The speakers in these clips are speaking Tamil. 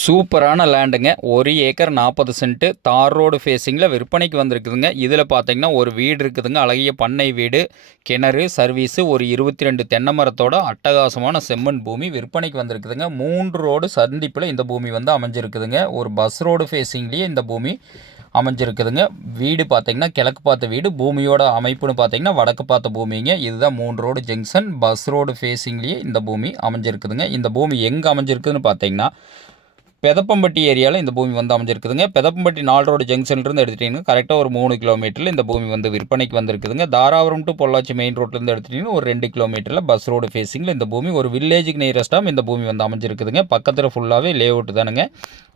சூப்பரான லேண்டுங்க. 1 ஏக்கர் 40 சென்ட் தார் ரோடு ஃபேஸிங்கில் விற்பனைக்கு வந்திருக்குதுங்க. இதில் பார்த்தீங்கன்னா ஒரு வீடு இருக்குதுங்க. அழகிய பண்ணை வீடு, கிணறு, சர்வீஸு, ஒரு 22 தென்னை மரத்தோட அட்டகாசமான செம்மண் பூமி விற்பனைக்கு வந்திருக்குதுங்க. 3 ரோடு சந்திப்பில் இந்த பூமி வந்து அமைஞ்சிருக்குதுங்க. ஒரு பஸ் ரோடு ஃபேஸிங்லேயே இந்த பூமி அமைஞ்சிருக்குதுங்க. வீடு பார்த்தீங்கன்னா கிழக்கு பார்த்த வீடு. பூமியோட அமைப்புன்னு பார்த்தீங்கன்னா வடக்கு பார்த்த பூமிங்க. இதுதான் 3 ரோடு ஜங்ஷன். பஸ் ரோடு ஃபேஸிங்லேயே இந்த பூமி அமைஞ்சிருக்குதுங்க. இந்த பூமி எங்கே அமைஞ்சிருக்குதுன்னு பார்த்தீங்கன்னா பெதப்பம்பட்டி ஏரியாவில் இந்த பூமி வந்து அமைஞ்சிருக்குதுங்க. பெதப்பம்பட்டி 4 ரோடு ஜங்ஷன்லேருந்து எடுத்துட்டிங்கன்னா கரெக்டாக ஒரு 3 கிலோமீட்டரில் இந்த பூமி வந்து விற்பனைக்கு வந்திருக்குதுங்க. தாராபுரம் டு பொள்ளாச்சி மெயின் ரோட்லேருந்து எடுத்துட்டிங்கன்னா ஒரு 2 கிலோமீட்டரில் பஸ் ரோடு ஃபேஸிங்கில் இந்த பூமி ஒரு வில்லேஜுக்கு நியரஸ்ட்டாக இந்த பூமி வந்து அமைஞ்சிருக்குதுங்க. பக்கத்தில் ஃபுல்லாகவே லே அவுட் தானுங்க.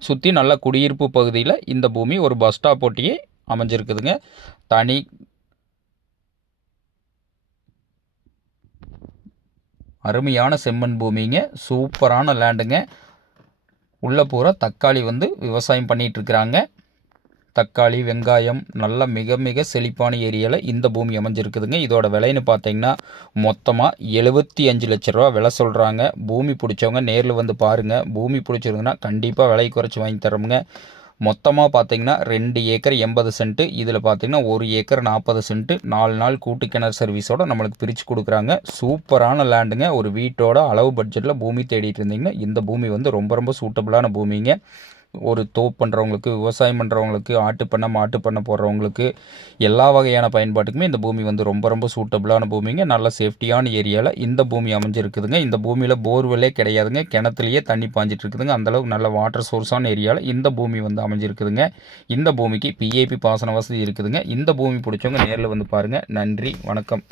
சுற்றி நல்ல குடியிருப்பு பகுதியில் இந்த பூமி ஒரு பஸ் ஸ்டாப் ஒட்டியே அமைஞ்சிருக்குதுங்க. தனி அருமையான செம்மண் பூமிங்க. சூப்பரான லேண்டுங்க. உள்ளே பூரா தக்காளி வந்து விவசாயம் பண்ணிகிட்ருக்குறாங்க. தக்காளி, வெங்காயம் நல்ல மிக மிக செழிப்பான ஏரியாவில் இந்த பூமி அமைஞ்சிருக்குதுங்க. இதோட விலைன்னு பார்த்தீங்கன்னா மொத்தமாக 75 லட்ச ரூபா விலை சொல்கிறாங்க. பூமி பிடிச்சவங்க நேரில் வந்து பாருங்கள். பூமி பிடிச்சிருந்துன்னா கண்டிப்பாக விலை குறைச்சி வாங்கி தரோமுங்க. மொத்தமாக பார்த்தீங்கன்னா 2 ஏக்கர் 80 சென்ட்டு. இதில் பார்த்தீங்கன்னா 1 ஏக்கர் 40 சென்ட்டு 4 நாள் கூட்டு கிணறு சர்வீஸோடு நம்மளுக்கு பிரித்து கொடுக்குறாங்க. சூப்பரான லேண்டுங்க. ஒரு வீட்டோட அளவு பட்ஜெட்டில் பூமி தேடிட்டு இருந்தீங்கன்னா இந்த பூமி வந்து ரொம்ப ரொம்ப சூட்டபுளான பூமிங்க. ஒரு தோப்பு பண்ணுறவங்களுக்கு, விவசாயம் பண்ணுறவங்களுக்கு, ஆட்டு பண்ணை, மாட்டு பண்ணை போடுறவங்களுக்கு எல்லா வகையான பயன்பாட்டுக்குமே இந்த பூமி வந்து ரொம்ப ரொம்ப சூட்டபுளான பூமிங்க. நல்ல சேஃப்டியான ஏரியாவில் இந்த பூமி அமைஞ்சிருக்குதுங்க. இந்த பூமியில் போர்வெல்லே கிடையாதுங்க. கிணத்துலையே தண்ணி பாஞ்சிட்டு இருக்குதுங்க. அந்தளவுக்கு நல்ல வாட்டர் சோர்ஸான ஏரியாவில் இந்த பூமி வந்து அமைஞ்சிருக்குதுங்க. இந்த பூமிக்கு பிஏபி பாசன வசதி இருக்குதுங்க. இந்த பூமி பிடிச்சவங்க நேரில் வந்து பாருங்கள். நன்றி, வணக்கம்.